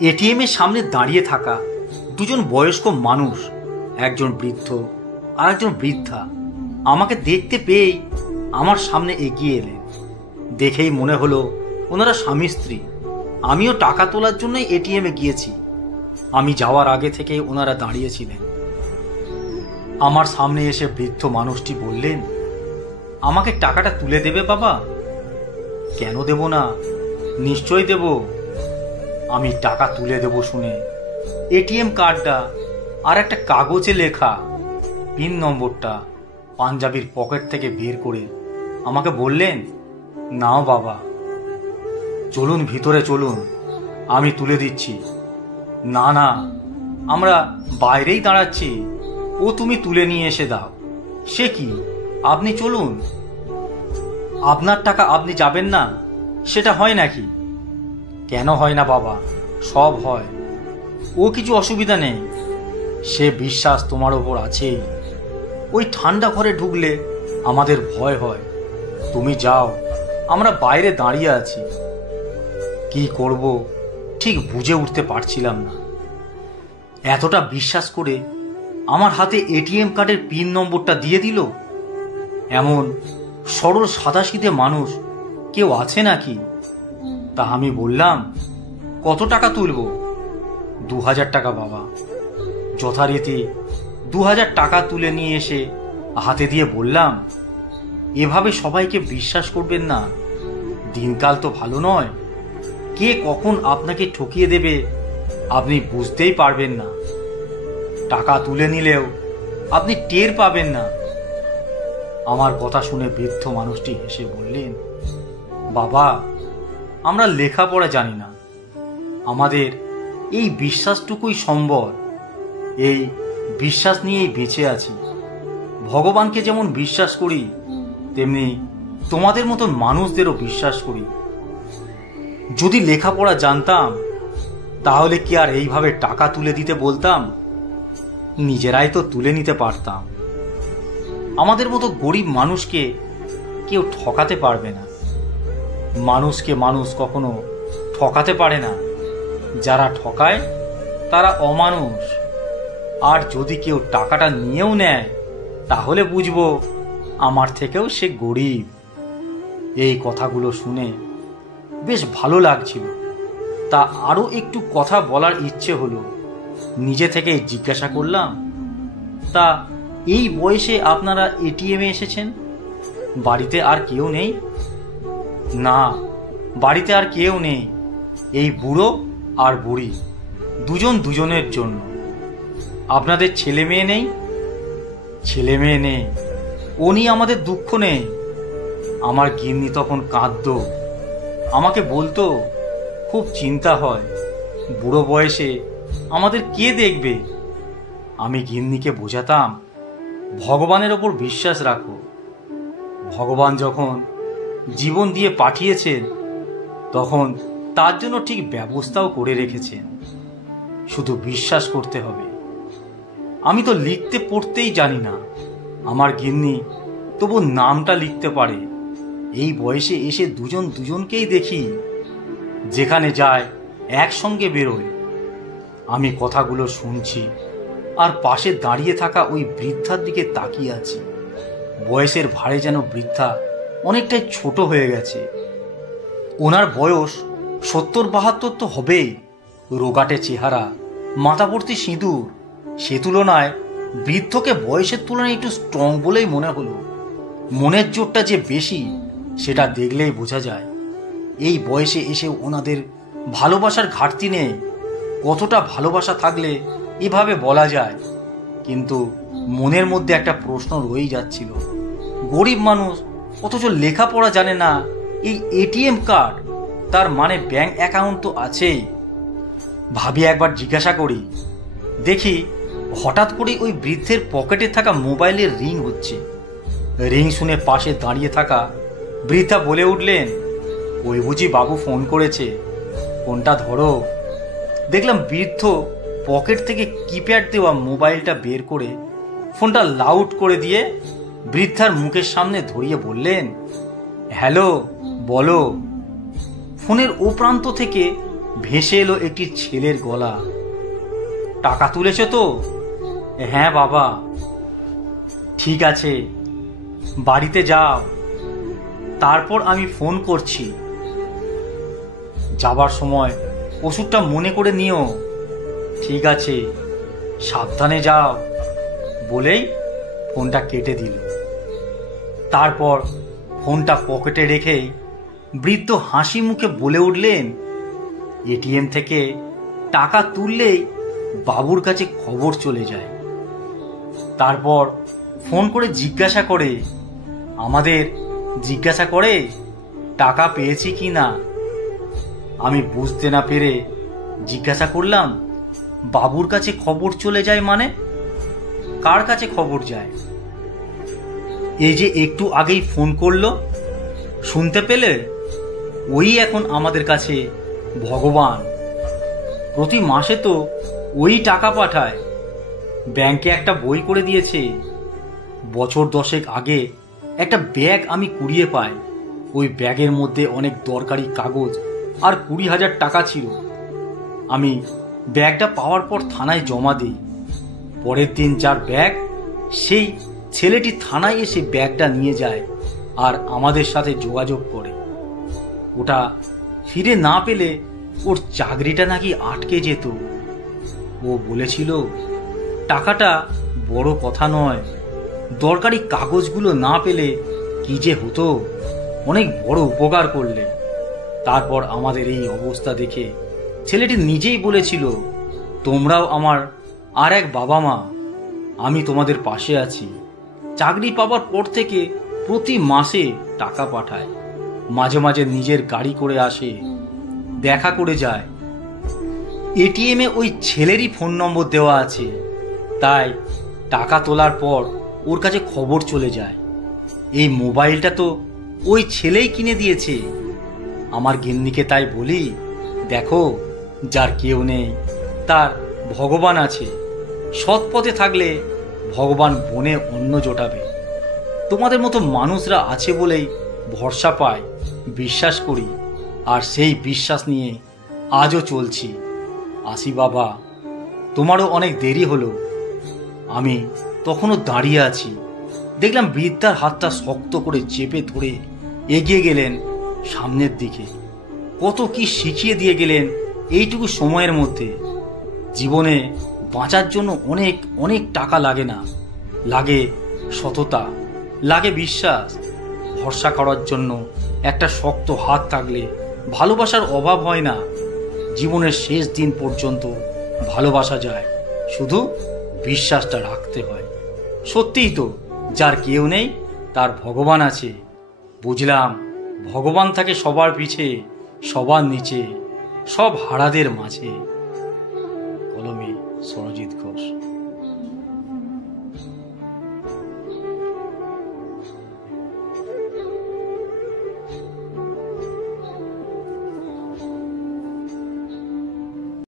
এটিএমের সামনে দাঁড়িয়ে থাকা দুজন বয়স্ক মানুষ, একজন বৃদ্ধ আর একজন বৃদ্ধা, আমাকে দেখতে পেয়েই আমার সামনে এগিয়ে এলেন। দেখেই মনে হলো ওনারা স্বামী স্ত্রী। আমিও টাকা তোলার জন্যই এটিএমে গিয়েছি। আমি যাওয়ার আগে থেকে ওনারা দাঁড়িয়েছিলেন। আমার সামনে এসে বৃদ্ধ মানুষটি বললেন, আমাকে টাকাটা তুলে দেবে বাবা? কেন দেব না, নিশ্চয়ই দেব। আমি টাকা তুলে দেব শুনে এটিএম কার্ডটা আর একটা কাগজে লেখা পিন নম্বরটা পাঞ্জাবির পকেট থেকে বের করে আমাকে বললেন, নাও বাবা, চলুন ভিতরে চলুন, আমি তুলে দিচ্ছি। না না, আমরা বাইরেই দাঁড়াচ্ছি, ও তুমি তুলে নিয়ে এসে দাও। সে কি, আপনি চলুন। আপনার টাকা আপনি যাবেন না, সেটা হয় নাকি? কেন হয় না বাবা, সব হয়। ও কিছু অসুবিধা নেই, সে বিশ্বাস তোমার ওপর আছেই। ওই ঠান্ডা ঘরে ঢুকলে আমাদের ভয় হয়। তুমি যাও, আমরা বাইরে দাঁড়িয়ে আছি। কি করব ঠিক বুঝে উঠতে পারছিলাম না। এতটা বিশ্বাস করে আমার হাতে এটিএম কার্ডের পিন নম্বরটা দিয়ে দিল। এমন সরল সাদাসিধে মানুষ কেউ আছে নাকি? তা আমি বললাম, কত টাকা তুলব? 2000 টাকা বাবা। যথারীতি 2000 টাকা তুলে নিয়ে এসে হাতে দিয়ে বললাম, এভাবে সবাইকে বিশ্বাস করবেন না, দিনকাল তো ভালো নয়। কে কখন আপনাকে ঠকিয়ে দেবে আপনি বুঝতেই পারবেন না। টাকা তুলে নিলেও আপনি টের পাবেন না। আমার কথা শুনে বৃদ্ধ মানুষটি হেসে বললেন, বাবা, আমরা লেখাপড়া জানি না, আমাদের এই বিশ্বাসটুকুই সম্বল। এই বিশ্বাস নিয়েই বেঁচে আছি। ভগবানকে যেমন বিশ্বাস করি, তেমনি তোমাদের মতন মানুষদেরও বিশ্বাস করি। যদি লেখাপড়া জানতাম তাহলে কি আর এইভাবে টাকা তুলে দিতে বলতাম? নিজেরাই তো তুলে নিতে পারতাম। আমাদের মতো গরিব মানুষকে কেউ ঠকাতে পারবে না। মানুষকে মানুষ কখনো ঠকাতে পারে না। যারা ঠকায় তারা অমানুষ। আর যদি কেউ টাকাটা নিয়েও নেয় তাহলে বুঝবো আমার থেকেও সে গরিব। এই কথাগুলো শুনে বেশ ভালো লাগছিল। তা আরো একটু কথা বলার ইচ্ছে হলো। নিজে থেকে জিজ্ঞাসা করলাম, তা এই বয়সে আপনারা এটিএমে এসেছেন? বাড়িতে আর কেউ নেই? না, বাড়িতে আর কেউ নেই। এই বুড়ো আর বুড়ি, দুজন দুজনের জন্য। আপনাদের ছেলে মেয়ে নেই? ছেলে মেয়ে নেই, ও নিয়ে আমাদের দুঃখ নেই। আমার গিন্নি তখন কাঁদতো, আমাকে বলতো খুব চিন্তা হয়, বুড়ো বয়সে আমাদের কে দেখবে। আমি গিন্নিকে বোঝাতাম, ভগবানের ওপর বিশ্বাস রাখো। ভগবান যখন জীবন দিয়ে পাঠিয়েছেন তখন তার জন্য ঠিক ব্যবস্থাও করে রেখেছেন, শুধু বিশ্বাস করতে হবে। আমি তো লিখতে পড়তেই জানি না, আমার গিন্নি তবু নামটা লিখতে পারে। এই বয়সে এসে দুজন দুজনকেই দেখি, যেখানে যায় একসঙ্গে বেরোয়। আমি কথাগুলো শুনছি আর পাশে দাঁড়িয়ে থাকা ওই বৃদ্ধার দিকে তাকিয়ে আছি। বয়সের ভারে যেন বৃদ্ধা অনেকটাই ছোট হয়ে গেছে। ওনার বয়স 70-72 তো হবেই। রোগাটে চেহারা, মাথা ভর্তি সিঁদুর। সে তুলনায় বৃদ্ধকে বয়সের তুলনায় একটু স্ট্রং বলেই মনে হলো। মনের জোরটা যে বেশি সেটা দেখলেই বোঝা যায়। এই বয়সে এসে ওনাদের ভালোবাসার ঘাটতি নেই। কতটা ভালোবাসা থাকলে এভাবে বলা যায়। কিন্তু মনের মধ্যে একটা প্রশ্ন রয়েই যাচ্ছিল, গরিব মানুষ অথচ লেখাপড়া জানে না, এই এটিএম কার্ড, তার মানে ব্যাংক অ্যাকাউন্ট তো আছেই। ভাবি একবার জিজ্ঞাসা করি। দেখি হঠাৎ করেই ওই বৃদ্ধের পকেটে থাকা মোবাইলের রিং হচ্ছে। রিং শুনে পাশে দাঁড়িয়ে থাকা বৃদ্ধা বলে উঠলেন, ওই বুঝি বাবু ফোন করেছে, ফোনটা ধরো। দেখলাম বৃদ্ধ পকেট থেকে কিপ্যাড দেওয়া মোবাইলটা বের করে ফোনটা লাউড করে দিয়ে বৃদ্ধার মুখের সামনে ধরিয়ে বললেন, হ্যালো, বলো। ফোনের ও প্রান্ত থেকে ভেসে এলো একটি ছেলের গলা। টাকা তুলেছ তো? হ্যাঁ বাবা। ঠিক আছে, বাড়িতে যাও, তারপর আমি ফোন করছি। যাবার সময় ওষুধটা মনে করে নিও। ঠিক আছে, সাবধানে যাও, বলেই ফোনটা কেটে দিল। তারপর ফোনটা পকেটে রেখেই বৃদ্ধ হাসি মুখে বলে উঠলেন, এটিএম থেকে টাকা তুললেই বাবুর কাছে খবর চলে যায়। তারপর ফোন করে জিজ্ঞাসা করে টাকা পেয়েছি কি না। আমি বুঝতে না পেরে জিজ্ঞাসা করলাম, বাবুর কাছে খবর চলে যায় মানে? কার কাছে খবর যায়? এই যে একটু আগেই ফোন করলো, শুনতে পেলে? ওই এখন আমাদের কাছে ভগবান। প্রতি মাসে তো ওই টাকা পাঠায়। ব্যাংকে একটা বই করে দিয়েছে। বছর 10 আগে একটা ব্যাগ আমি কুড়িয়ে পাই। ওই ব্যাগের মধ্যে অনেক দরকারি কাগজ আর 20,000 টাকা ছিল। আমি ব্যাগটা পাওয়ার পর থানায় জমা দিই। পরের দিন যার ব্যাগ, সেই ছেলেটি থানায় এসে ব্যাগটা নিয়ে যায় আর আমাদের সাথে যোগাযোগ করে। ওটা ফিরে না পেলে ওর চাকরিটা নাকি আটকে যেত। ও বলেছিল, টাকাটা বড় কথা নয়, দরকারি কাগজগুলো না পেলে কি যে হতো, অনেক বড় উপকার করলে। তারপর আমাদের এই অবস্থা দেখে ছেলেটি নিজেই বলেছিল, তোমরাও আমার আর এক বাবা মা, আমি তোমাদের পাশে আছি। চাকরি পাওয়ার পর থেকে প্রতি মাসে টাকা পাঠায়। মাঝে মাঝে নিজের গাড়ি করে আসে, দেখা করে যায়। এটিএমে ওই ছেলেরই ফোন নম্বর দেওয়া আছে, তাই টাকা তোলার পর ওর কাছে খবর চলে যায়। এই মোবাইলটা তো ওই ছেলেই কিনে দিয়েছে। আমার গিন্নিকে তাই বলি, দেখো, যার কেউ নেই তার ভগবান আছে। সৎ পথে থাকলে ভগবান বনে অন্ন জোটাবে। তোমাদের মতো মানুষরা আছে বলেই ভরসা পাই, বিশ্বাস করি, আর সেই বিশ্বাস নিয়ে আজও চলছি। আসি বাবা, তোমারও অনেক দেরি হলো। আমি তখনও দাঁড়িয়ে আছি। দেখলাম বৃদ্ধার হাতটা শক্ত করে চেপে ধরে এগিয়ে গেলেন সামনের দিকে। কত কি শিখিয়ে দিয়ে গেলেন এইটুকু সময়ের মধ্যে। জীবনে বাঁচার জন্য অনেক অনেক টাকা লাগে না, লাগে সততা, লাগে বিশ্বাস। ভরসা করার জন্য একটা শক্ত হাত থাকলে ভালোবাসার অভাব হয় না। জীবনের শেষ দিন পর্যন্ত ভালোবাসা যায়, শুধু বিশ্বাসটা রাখতে হয়। সত্যিই তো, যার কেউ নেই তার ভগবান আছে। বুঝলাম, ভগবান থাকে সবার পিছে, সবার নিচে, সব হারাদের মাঝে। কলমে সরজিৎ ঘোষ।